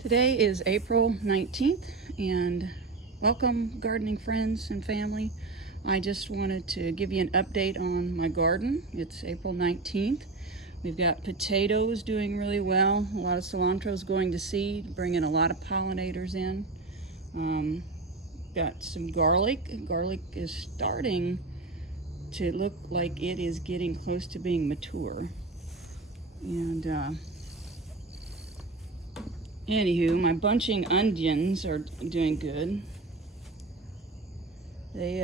Today is April 19th, and welcome gardening friends and family. I just wanted to give you an update on my garden. It's April 19th. We've got potatoes doing really well. A lot of cilantro's going to seed, bringing a lot of pollinators in. Got some garlic. Garlic is starting to look like it is getting close to being mature. And anywho, my bunching onions are doing good. They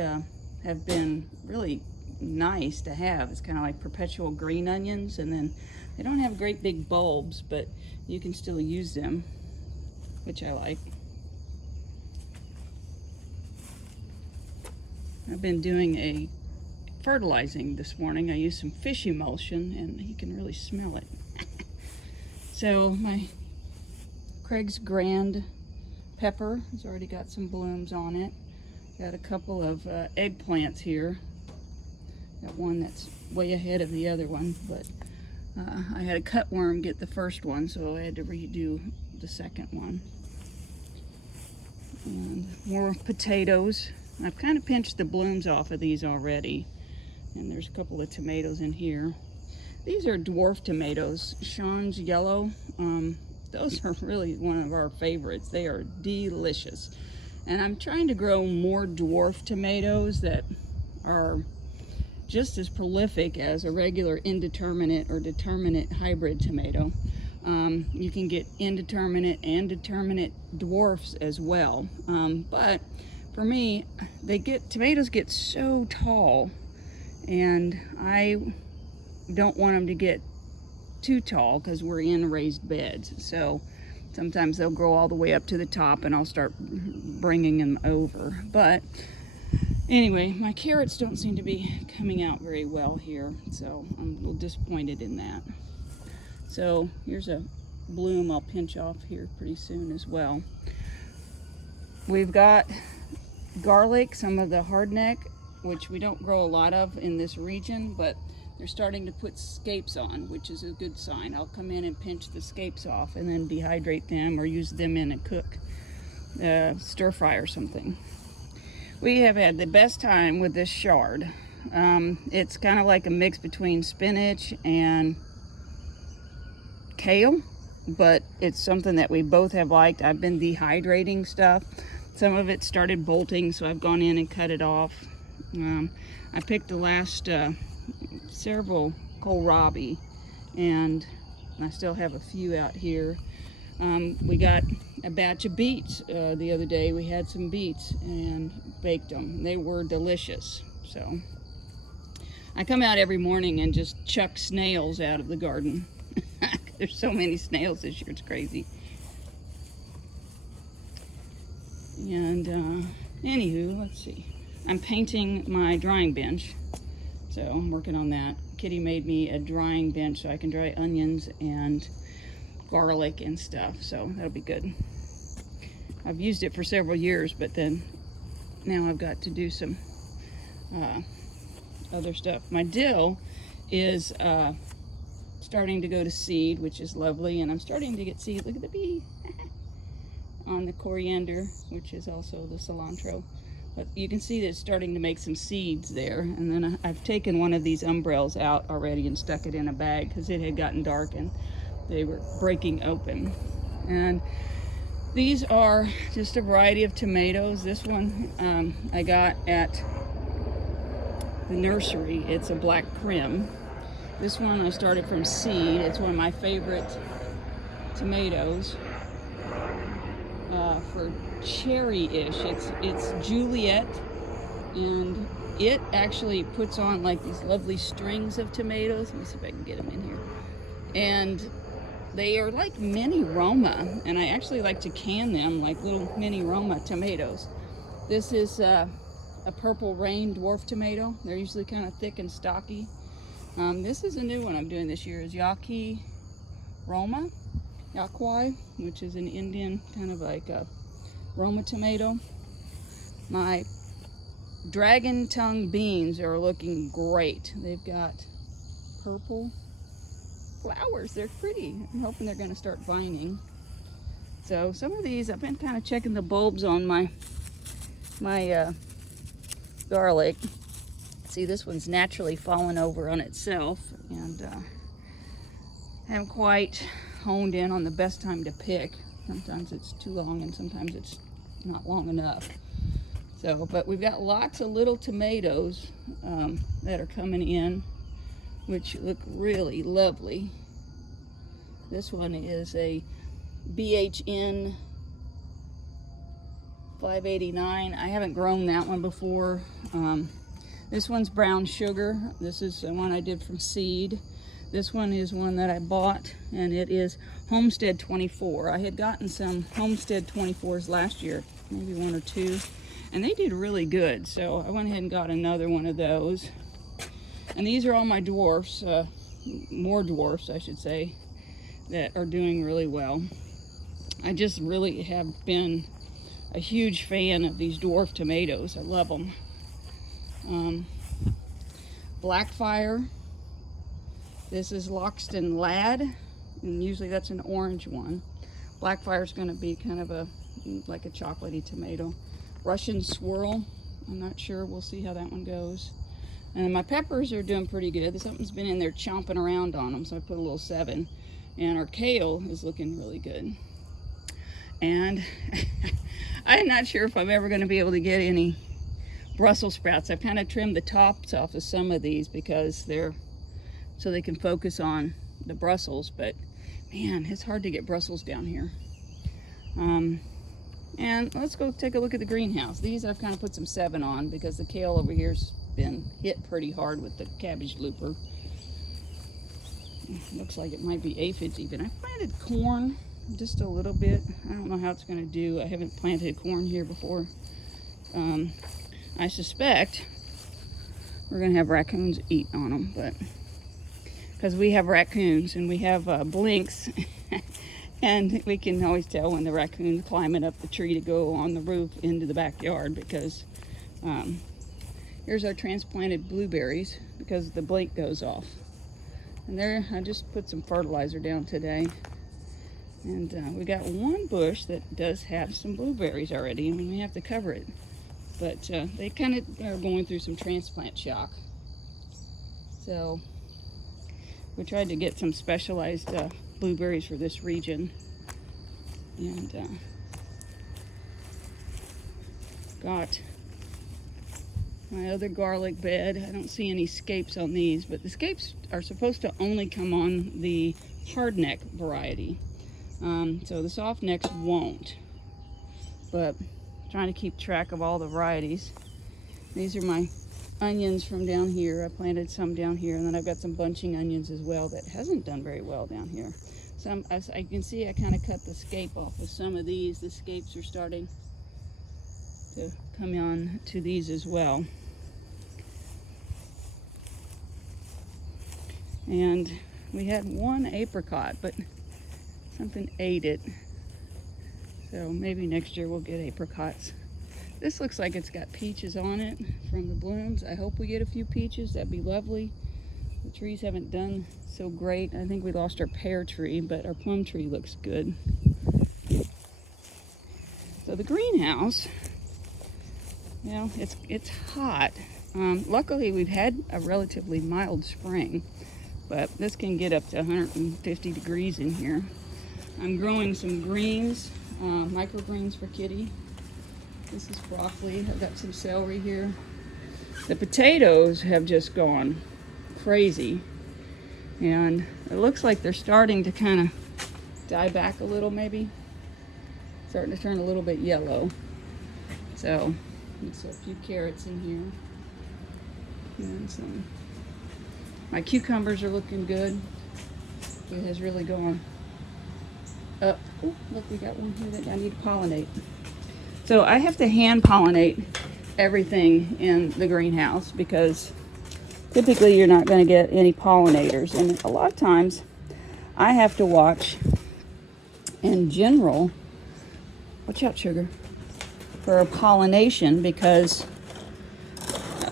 have been really nice to have. It's kind of like perpetual green onions, and then they don't have great big bulbs, but you can still use them, which I like. I've been doing a fertilizing this morning. I used some fish emulsion, and you can really smell it. So my Craig's Grand pepper has already got some blooms on it. Got a couple of eggplants here. Got one that's way ahead of the other one, but I had a cutworm get the first one, so I had to redo the second one. And more potatoes. I've kind of pinched the blooms off of these already, and there's a couple of tomatoes in here. These are dwarf tomatoes, Sean's yellow. Those are really one of our favorites. They are delicious. And I'm trying to grow more dwarf tomatoes that are just as prolific as a regular indeterminate or determinate hybrid tomato. You can get indeterminate and determinate dwarfs as well. But for me, tomatoes get so tall, and I don't want them to get too tall because we're in raised beds. So sometimes they'll grow all the way up to the top and I'll start bringing them over. But anyway, my carrots don't seem to be coming out very well here, so I'm a little disappointed in that. So here's a bloom I'll pinch off here pretty soon as well. We've got garlic, some of the hardneck, which we don't grow a lot of in this region, but they're starting to put scapes on, which is a good sign. I'll come in and pinch the scapes off and then dehydrate them or use them in a cook, stir fry or something. We have had the best time with this chard. It's kind of like a mix between spinach and kale, but it's something that we both have liked. I've been dehydrating stuff. Some of it started bolting, so I've gone in and cut it off. I picked the last several kohlrabi, and I still have a few out here. We got a batch of beets the other day. We had some beets and baked them. They were delicious. So I come out every morning and just chuck snails out of the garden. There's so many snails this year, it's crazy. And anywho, let's see. I'm painting my drying bench, so I'm working on that. Kitty made me a drying bench so I can dry onions and garlic and stuff, so that'll be good. I've used it for several years, but then now I've got to do some other stuff. My dill is starting to go to seed, which is lovely, and I'm starting to get seed. Look at the bee on the coriander, which is also the cilantro. But you can see that it's starting to make some seeds there. And then I've taken one of these umbrellas out already and stuck it in a bag because it had gotten dark and they were breaking open. And these are just a variety of tomatoes. This one I got at the nursery. It's a black prim. This one I started from seed. It's one of my favorite tomatoes for cherry-ish. It's Juliet, and it actually puts on like these lovely strings of tomatoes. Let me see if I can get them in here. And they are like mini Roma, and I actually like to can them like little mini Roma tomatoes. This is a Purple Rain dwarf tomato. They're usually kind of thick and stocky. This is a new one I'm doing this year, is Yaqui Roma, Yaqui, which is an Indian kind of like a Roma tomato. My dragon tongue beans are looking great. They've got purple flowers. They're pretty. I'm hoping they're going to start vining. So some of these, I've been kind of checking the bulbs on my garlic. See, this one's naturally fallen over on itself, and haven't quite honed in on the best time to pick. Sometimes it's too long and sometimes it's not long enough. So, but we've got lots of little tomatoes that are coming in, which look really lovely. This one is a BHN 589. I haven't grown that one before. This one's brown sugar. This is the one I did from seed. This one is one that I bought, and it is Homestead 24. I had gotten some Homestead 24s last year, maybe one or two, and they did really good. So I went ahead and got another one of those. And these are all my dwarfs, more dwarfs, I should say, that are doing really well. I just really have been a huge fan of these dwarf tomatoes. I love them. Blackfire. This is Loxton Lad, and usually that's an orange one. Blackfire is going to be kind of like a chocolatey tomato. Russian Swirl. I'm not sure. We'll see how that one goes. And my peppers are doing pretty good. Something's been in there chomping around on them, so I put a little 7. And our kale is looking really good. And I'm not sure if I'm ever going to be able to get any Brussels sprouts. I've kind of trimmed the tops off of some of these because they're so they can focus on the Brussels, but man, it's hard to get Brussels down here. And let's go take a look at the greenhouse. These I've kind of put some 7 on because the kale over here's been hit pretty hard with the cabbage looper. Looks like it might be aphids even. I planted corn just a little bit. I don't know how it's going to do. I haven't planted corn here before. I suspect we're going to have raccoons eat on them, but because we have raccoons and we have blinks and we can always tell when the raccoon's climbing up the tree to go on the roof into the backyard, because here's our transplanted blueberries because the blink goes off. And there, I just put some fertilizer down today, and we got one bush that does have some blueberries already. I mean, we have to cover it, but they kind of are going through some transplant shock. So we tried to get some specialized blueberries for this region, and got my other garlic bed. I don't see any scapes on these, but the scapes are supposed to only come on the hardneck variety. So the soft necks won't, but trying to keep track of all the varieties. These are my onions from down here. I planted some down here, and then I've got some bunching onions as well that hasn't done very well down here. Some, as I can see, I kind of cut the scape off with some of these. The scapes are starting to come on to these as well. And we had one apricot, but something ate it. So maybe next year we'll get apricots. This looks like it's got peaches on it from the blooms. I hope we get a few peaches. That'd be lovely. The trees haven't done so great. I think we lost our pear tree, but our plum tree looks good. So the greenhouse, you know, it's hot. Luckily we've had a relatively mild spring, but this can get up to 150 degrees in here. I'm growing some greens, microgreens for Kitty. This is broccoli. I've got some celery here. The potatoes have just gone crazy, and it looks like they're starting to kind of die back a little, maybe. Starting to turn a little bit yellow. So, there's a few carrots in here. And some. My cucumbers are looking good. It has really gone up. Oh, look, we got one here that I need to pollinate. So I have to hand pollinate everything in the greenhouse because typically you're not going to get any pollinators. And a lot of times I have to watch, in general, watch out, sugar, for pollination, because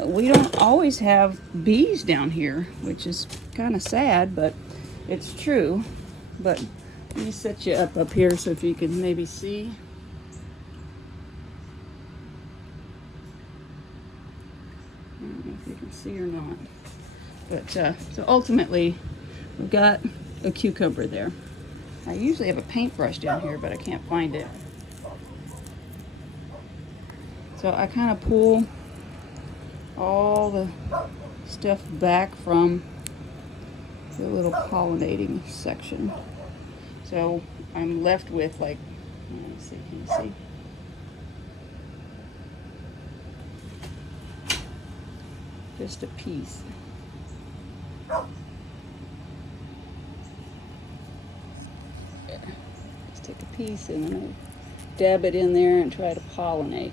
we don't always have bees down here, which is kind of sad, but it's true. But Let me set you up here so if you can maybe see. I don't know if you can see or not. But so ultimately, we've got a cucumber there. I usually have a paintbrush down here, but I can't find it. So I kind of pull all the stuff back from the little pollinating section. So I'm left with like, let's see, can you see? Just a piece. There. Just take a piece and then I dab it in there and try to pollinate.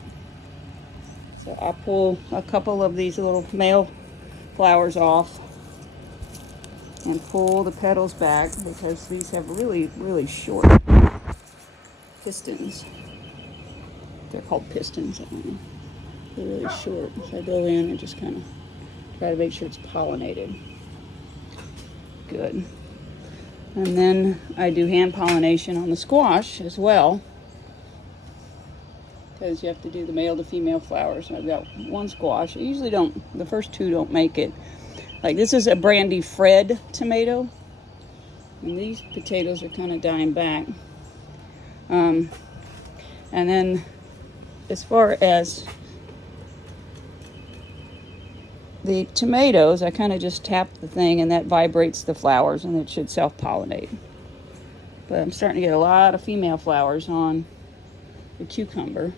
So I pull a couple of these little male flowers off and pull the petals back because these have really, really short pistons. They're called pistons, I don't know. They're really short. So I go in and just kind of try to make sure it's pollinated. Good. And then I do hand pollination on the squash as well, because you have to do the male to female flowers. And I've got one squash. I usually don't, the first two don't make it. Like this is a Brandy Fred tomato, and these potatoes are kind of dying back. And then as far as the tomatoes, I kind of just tap the thing and that vibrates the flowers and it should self-pollinate. But I'm starting to get a lot of female flowers on the cucumber.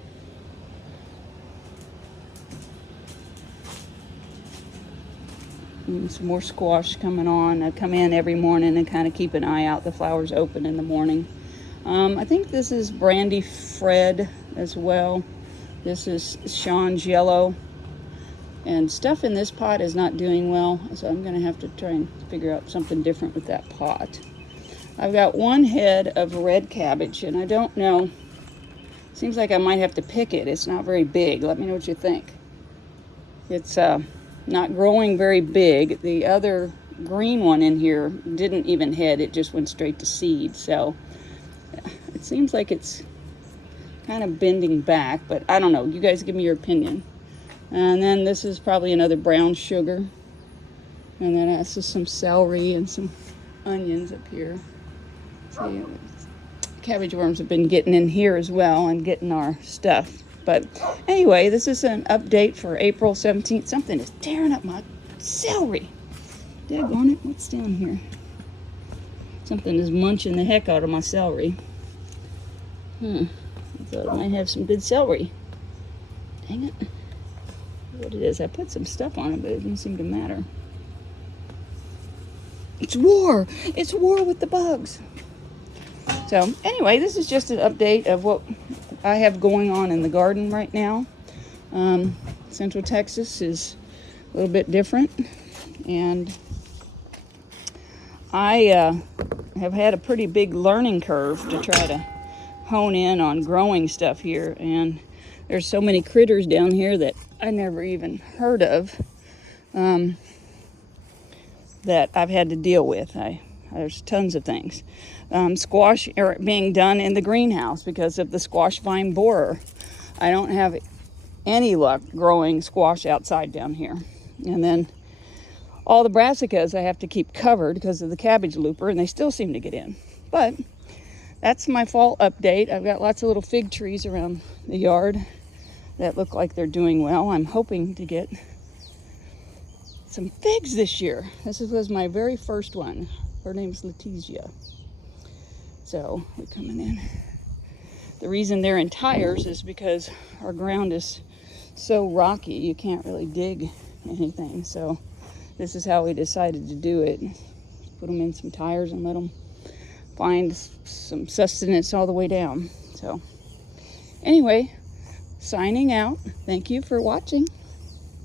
And some more squash coming on. I come in every morning and kind of keep an eye out. The flowers open in the morning. I think this is Brandy Fred as well. This is Sean's Yellow. And stuff in this pot is not doing well, so I'm going to have to try and figure out something different with that pot. I've got one head of red cabbage, and I don't know. Seems like I might have to pick it. It's not very big. Let me know what you think. It's not growing very big. The other green one in here didn't even head. It just went straight to seed. So it seems like it's kind of bending back, but I don't know. You guys give me your opinion. And then this is probably another brown sugar. And then this is some celery and some onions up here. See, cabbage worms have been getting in here as well and getting our stuff. But anyway, this is an update for April 17th. Something is tearing up my celery. Daggone it, what's down here? Something is munching the heck out of my celery. I thought I might have some good celery. Dang it. What it is, I put some stuff on it, but it didn't seem to matter. It's war! It's war with the bugs. So anyway, this is just an update of what I have going on in the garden right now. Central Texas is a little bit different, and I have had a pretty big learning curve to try to hone in on growing stuff here, and there's so many critters down here that I never even heard of that I've had to deal with. There's tons of things. Squash are being done in the greenhouse because of the squash vine borer. I don't have any luck growing squash outside down here. And then all the brassicas I have to keep covered because of the cabbage looper, and they still seem to get in. But that's my fall update. I've got lots of little fig trees around the yard that look like they're doing well. I'm hoping to get some figs this year. This was my very first one. Her name's Letizia. So we're coming in. The reason they're in tires is because our ground is so rocky you can't really dig anything. So this is how we decided to do it. Put them in some tires and let them find some sustenance all the way down. So anyway, signing out. Thank you for watching.